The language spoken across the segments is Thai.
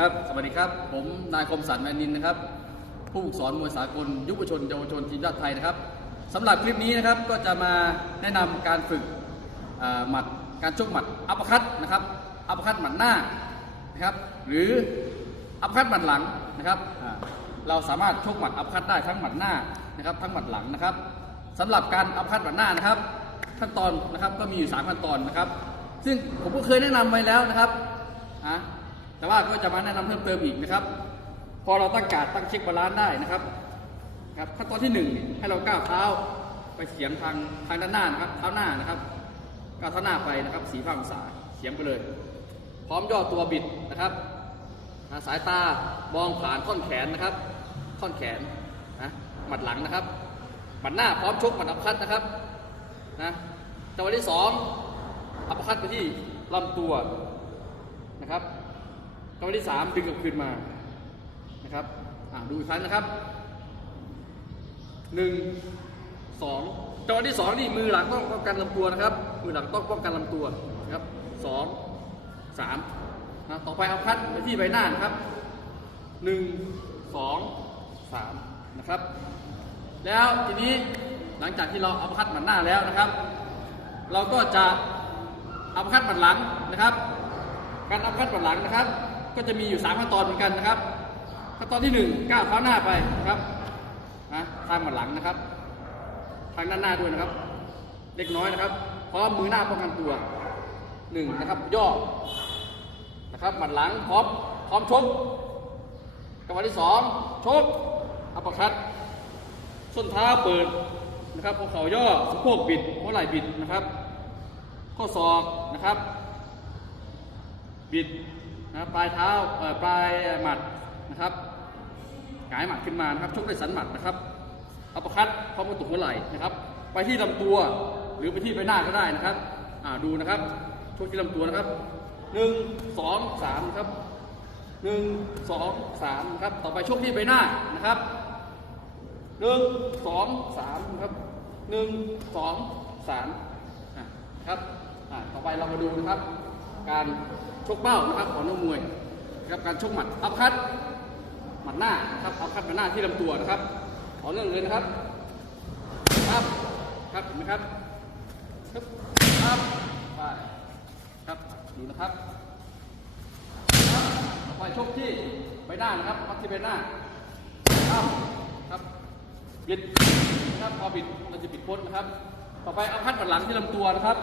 ครับ สวัสดีครับ ผมนายคมสันแมนนินนะครับ ผู้ฝึกสอนมวยสากล ยุวชนเยาวชนทีมชาติไทยนะครับสำหรับคลิปนี้นะครับก็จะมาแนะนำการฝึกหมัดการชกหมัดอัปคัตนะครับอัปคัตหมัดหน้านะครับหรืออัปคัตหมัดหลังนะครับเราสามารถชกหมัดอัปคัตได้ทั้งหมัดหน้านะครับทั้งหมัดหลังนะครับสำหรับการอัปคัตหมัดหน้านะครับ ขั้นตอนนะครับก็มีอยู่สามขั้นตอนนะครับ ซึ่งผมก็เคยแนะนำไว้แล้วนะครับอะ แต่ว่าก็จะมาแนะนำเพิ่มเติมอีกนะครับ พอเราตั้งการดตั้งเช็คบาลานซ์ได้นะครับครับขั้นตอนที่หนึ่งให้เราก้าวเท้าไปเฉียงทางทางด้านหน้านะครับเท้าหน้านะครับก้าวเท้าหน้าไปนะครับสีข้าองศาเฉียงไปเลย พร้อมย่อตัวบิดนะครับสายตามองผ่านท่อนแขนนะครับท่อนแขนนะหมัดหลังนะครับหมัดหน้าพร้อมชกหมัดอัพคัตนะครับนะจังหวะที่สองอัพคัตไปที่ลำตัวนะครับ จังหวะที่สามดึงกลับคืนมานะครับดูอีกครั้งนะครับหนึ่งสองจังหวะที่สองนี่มือหลังต้องป้องกันลำตัวนะครับ มือหลังต้องป้องกันลำตัวนะครับสองสามนะต่อไปเอาพัดไปที่ใบหน้านะครับหนึ่งสองสามนะครับ แล้วทีนี้หลังจากที่เราเอาพัดหมันหน้าแล้วนะครับ เราก็จะเอาพัดหมันหลังนะครับ การเอาพัดหมันหลังนะครับ ก็จะมีอยู่สามขั้นตอนเหมือนกันนะครับขั้นตอนที่หนึ่งก้าวเท้าหน้าไปนะครับนะทางหมัดหลังนะครับทางด้านหน้าด้วยนะครับ เล็กน้อยนะครับพร้อมมือหน้าป้องกันตัวหนึ่งนะครับ ย่อนะครับหมัดหลังพร้อมพร้อมชกจังหวะที่สองชกอัปเปอร์คัตส้นเท้าเปิดนะครับหัวเข่าย่อสะโพกบิดหัวไหล่บิดนะครับ ข้อศอกนะครับ บิด นะปลายเท้าปลายหมัดนะครับหงายหมัดขึ้นมานะครับชกด้วยสันหมัดนะครับอัปร์คัตพร้อมกระตุกหัวไหล่นะครับ ไปที่ลำตัวหรือไปที่ใบหน้าก็ได้นะครับดูนะครับชกที่ลำตัวนะครับหนึ่งสองสามครับหนึ่งสองสามครับต่อไปชกที่ใบหน้านะครับหนึ่งสองสามครับหนึ่งสองสามครับต่อไปเรามาดูนะครับ การชกเป้านะครับของนักมวยนะครับการชกหมัดอัพคัตหมัดหน้านะครับอัพคัตหมัดหน้าที่ลำตัวนะครับต่อเนื่องเลยนะครับครับครับเห็นไหมครับครับครับไปครับดูนะครับครับต่อไปชกที่ใบหน้านะครับพักที่ใบหน้าครับครับบิดนะครับพอบิดเราจะบิดพ้นนะครับ ต่อไปเอาพัดหมัดหลังที่ลำตัวนะครับ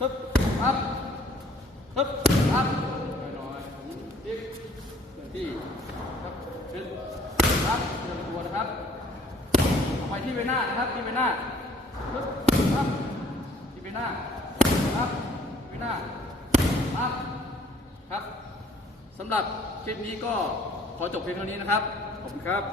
ปึ๊บครับ ปึ๊บครับน้อยๆพลิกเคลื่อนที่ครับขึ้นครับเดินตัวนะครับไปที่ใบหน้านะครับที่ใบหน้าปึ๊บครับที่ใบหน้าครับใบหน้าครับครับสำหรับคลิปนี้ก็ขอจบเพียงเท่านี้นะครับขอบคุณครับ